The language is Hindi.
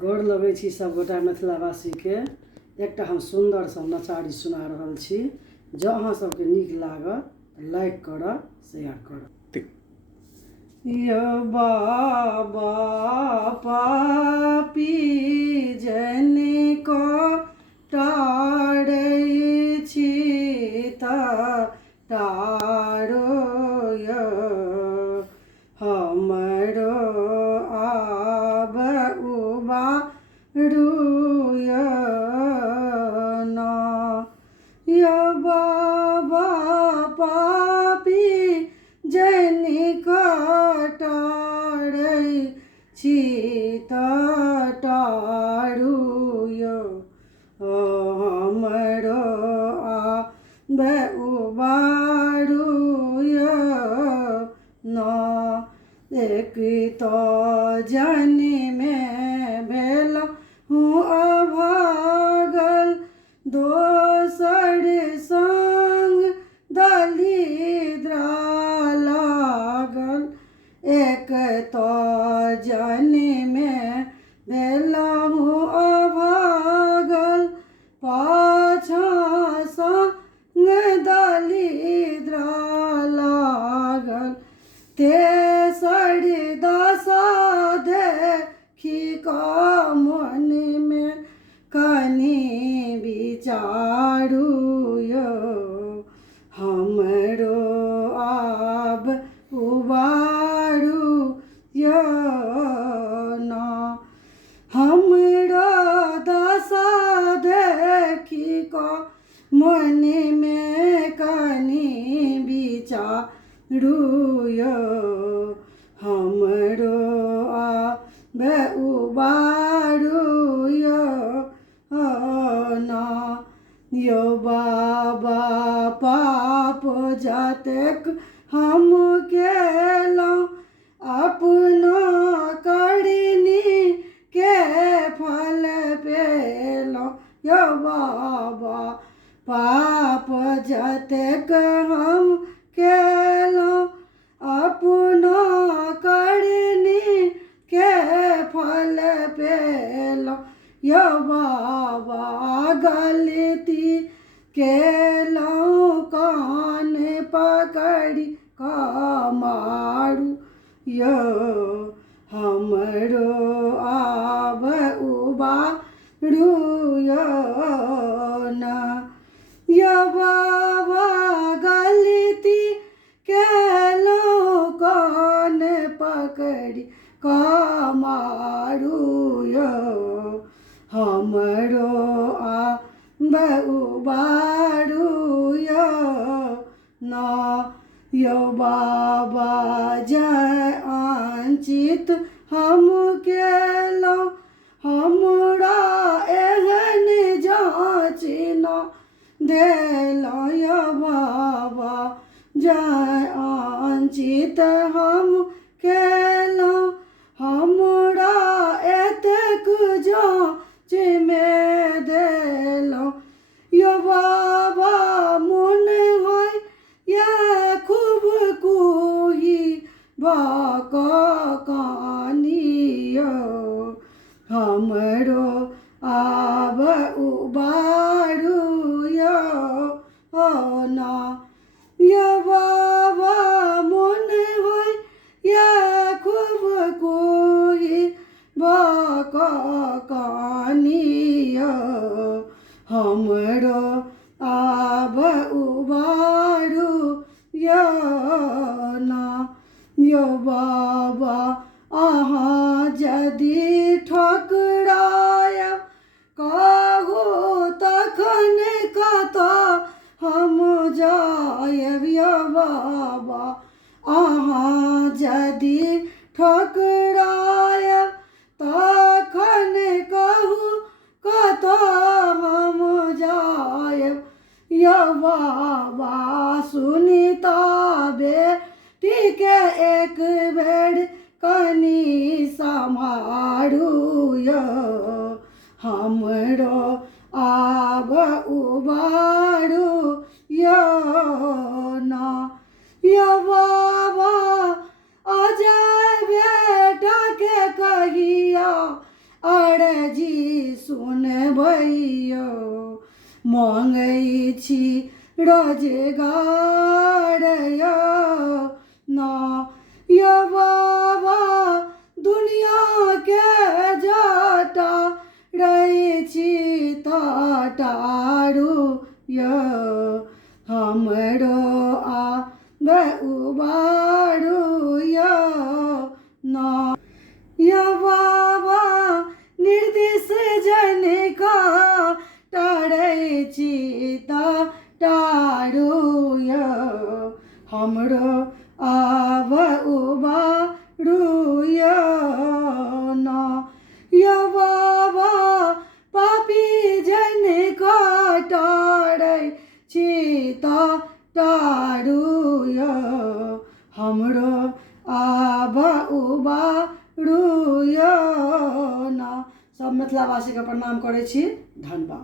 गोर लगै छी सबगोटा मिथिलावासी के। एकटा हम सुंदर सा नचारी सुना रहल छी। जँ अहाँ सबके नीक लागत लाइक करब, शेयर करब। यो बाबा पापी जनिको टारै छी त टारो यो हमरो आब उबारू यो न। यो बाबा पापी जनिको टारै छी त टारू यो हमरो आब उबारू यो न। एक तो जनमे भेलहुँ अभागल, दोसर संग दलिद्रा लागल। एक तो जनमे भेलहुँ अभागल, पाछाँ संग दलिद्रा लागल। तेसर दशा देखि कऽ मनमे कनि विचारू यो हमरो आब उबारू यो न। हमरो दशा देखि कऽ मनमे कनि विचारू यो हमरो आब उबारू यो न। यो बाबा पाप जतेक हम केलहुँ, अपना करनी के फल पेलहुँ। यो बाबा पाप जतेक हम केलहुँ, अपना करनी के फल पेलहुँ। यो बाबा गलती केलहुँ, कान पकड़ि कऽ मारू यो हमरो आब उबारू यो न। यो बाबा गलती केलहुँ, कान पकड़ि कऽ मारू यो हमरो आब उबारू यो न। यो बाबा वंचित हम केलहुँ, हमरा एहन जाँच न देलहुँ। यो बाबा वंचित हम केलहुँ, हमरा एतेक जाँचमे देलहुँ। यो बाबा मोन होइ या खूब कुही भऽ कऽ कानी यो हमरो आब उबारू यो न। यो बाबा मोन होइ या खूब कुही भऽ कऽ कानी यो हमरो आब उबारू यो न। यो बाबा अहाँ यदि ठकुरायब कहू तखन कतऽ हम जायब। यो बाबा अहाँ यदि ठकुरायब तखन कहू कतऽ हम जायब। यो बाबा सुनीता बेटी के एक बेर कनि सम्हारू यो हमरो आब उबारू यो न। यो बाबा अजय बेटा के कहिया अरजी सुनबैयो मांगै छी रोजगार यो ना यो बाबा दुनिया के जाटा रही छी ताटारू यो हमरो आबे उबारू यो ना यो बाबा निर्दिश जन का टारै छी ताटारू यो हमरो आबे उबारू यो ना यो बाबा पापी जन का टारै छी ताटारू यो हमरो आबे उबारू यो ना। सब मिथिलावासी के प्रणाम करै छी। धन्यवाद।